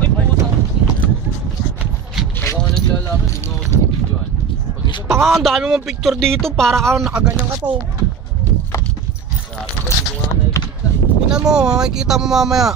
Ay, puta. Pag ako naglalaro, hindi mo ako binibidyoan. Taka, ang dami mong picture dito. Para ka nakaganyan ka pa oh. Grabe ba, hindi ko nga nakikita. Tingnan mo, makikita mo mamaya.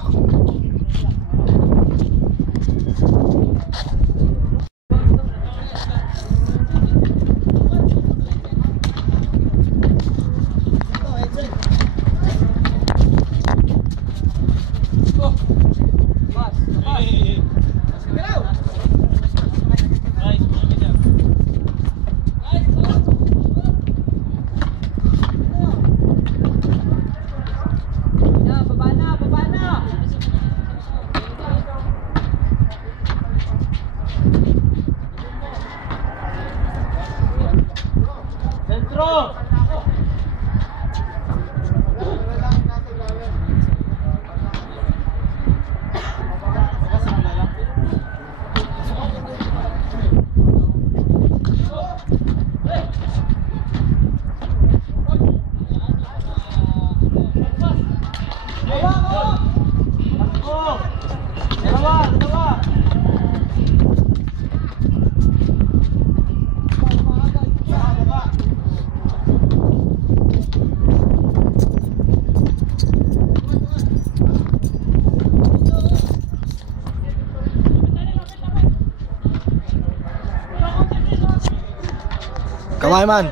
Kamay man.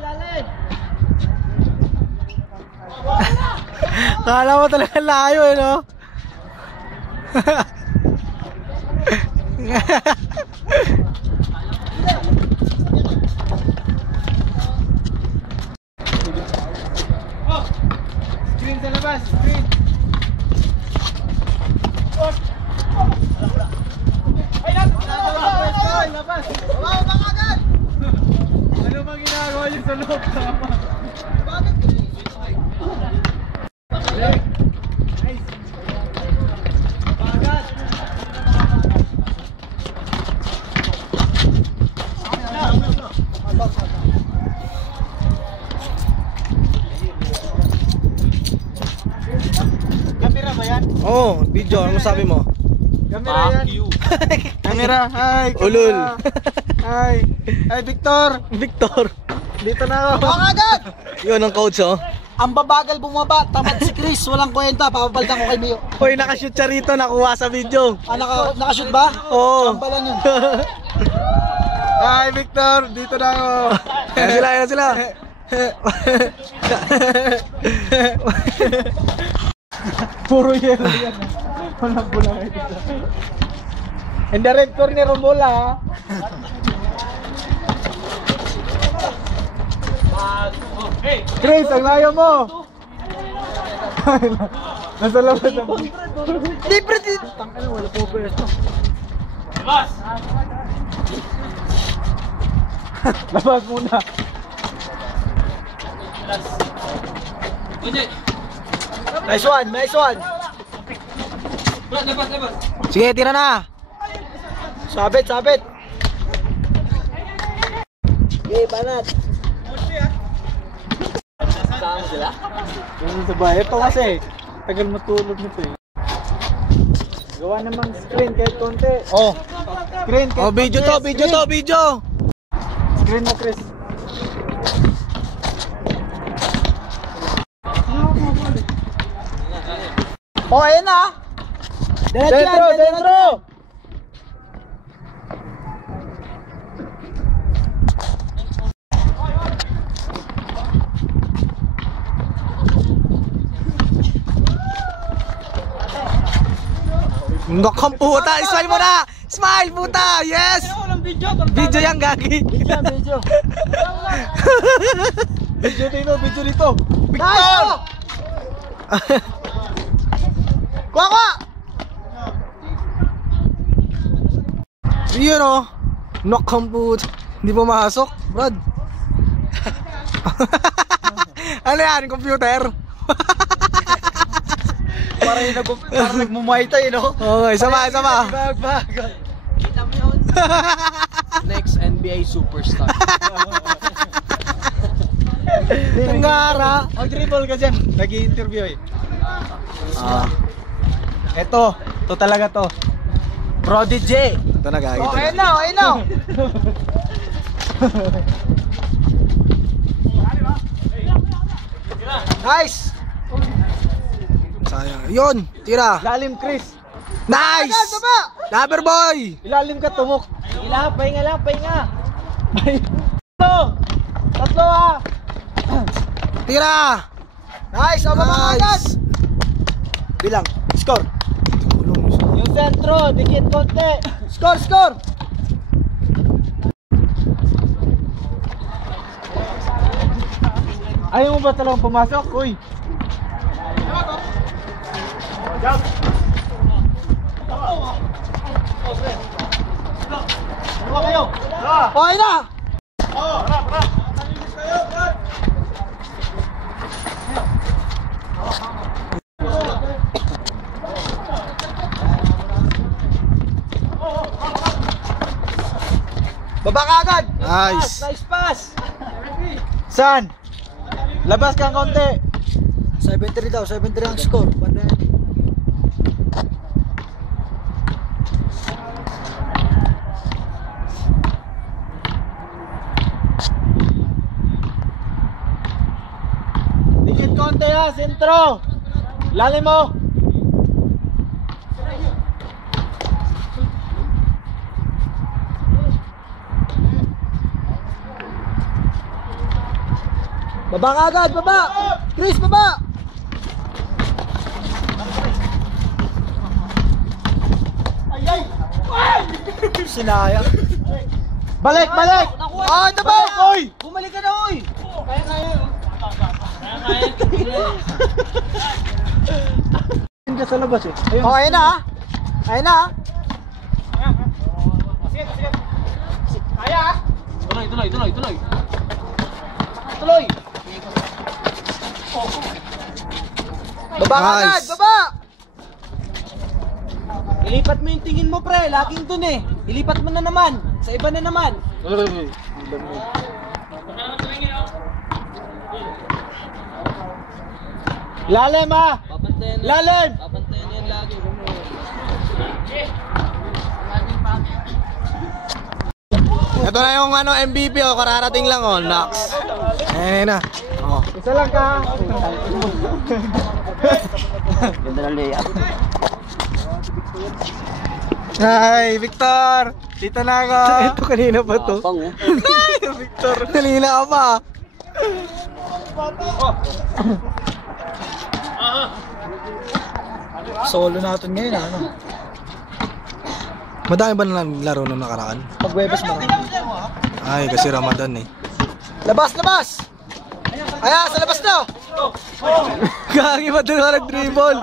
Kala mo talaga layo eh no? Screen sa labas, screen. Ay, labas. Wow, baka agad. Ano bang ginagawa niyo sa loob? Bakit? Camera ba yan? Oh, video. Ano sabi mo? Camera yan. Camera, hi. Ulul. Hi. Hi, Victor. Victor. Dito na ako. Baka agad! Yun ang coach oh. Ang babagal bumaba, tamad si Chris, walang kwenta, papapalitan ko kay Mio. Hoy, nakashoot siya rito, nakuha sa video. Ah, nakashoot ba? Oo. Tambalan yun. Hi, Victor. Dito na ako. Ayan sila, ayan sila. Puro yelo yan. Walang bulang ito. And the red corner ng bola ha. Chris, ang layo mo. Nasa labas na. Libre din! Tangina, wala po ba ito. Labas! Labas muna. Nice one, nice one! Labas, labas! Sige, tira na. Sabit, sabit! Okay, banat! Saan sila? Yung sa bahay. Ito kasi, tagal matulog nito eh. Gawa namang screen kahit konti. Oh. Screen kahit Oh, video to, video to, video. Screen mo, Chris. Oh, ayan na! Diretso yan, Dentro, dentro! Nakam puta, smile mo na. Smile puta, yes. Video yan, gagi. Video. Video dito, video dito. Victor! Kuha, kuha! Yun oh. Nakam puta. Hindi pumasok, Brad. Ano yan, computer? Parang nagmumaytay, no? Okay, sama, sama. Bag-bag. Kita mo yun? Next NBA superstar. Tunggara. Mag-dribble ka dyan. Nag-i-interview eh. Ito talaga to. Prodigy. Ito na gagi. Oh, ayun na, ayun na. Nice. Sayang. Yun, tira. Lalim, Chris. Nice! Agad, baba. Lover boy! Ilalim ka, tumok. Pahinga lang, pahinga. Tatlo ah. Tira! Nice, baba agad. Nice! Bilang. Score. Yung sentro, dikit konti. Score, score. Ayaw mo ba talagang pumasok? Uy. Okay na. Baba ka agad. Nice! Nice pass. San? Labas kang konti. 7-3 daw, 7-3 ang score. Dikit konti ha, sentro. Lalim mo. Baba ka agad, baba. Chris, baba. Sinayang. Balik, balik. Ah, ito ba? Oy! Bumalik ka na, oy. Hindi sa labas eh. Ayun. Oh, ayun na, ah. Ayun na, ah. Tuloy, tuloy, tuloy, tuloy. Tuloy! Baba ka Nice. agad, baba. Ilipat mo yung tingin mo, pre. Laging dun eh. Ilipat mo na naman. Sa iba na naman. Lalim ha. Papantayan na. Lalim. Papantayan yan lagi. Ito na yung ano, MVP oh, kararating lang oh, Nax. Ayun na. Oh. Isa lang ka. Ganda ng layout. Hi, Victor! Dito na ako. Ito kanina pa to. Pang oh. Victor, kanina ka pa. Solo natin ngayon, ano? Madami ba na laro nung nakaraan? Pag-webes mo. Ay, kasi Ramadan eh. Labas, labas. Ayan, sa labas na. Gagi pa doon ka nag-dribble.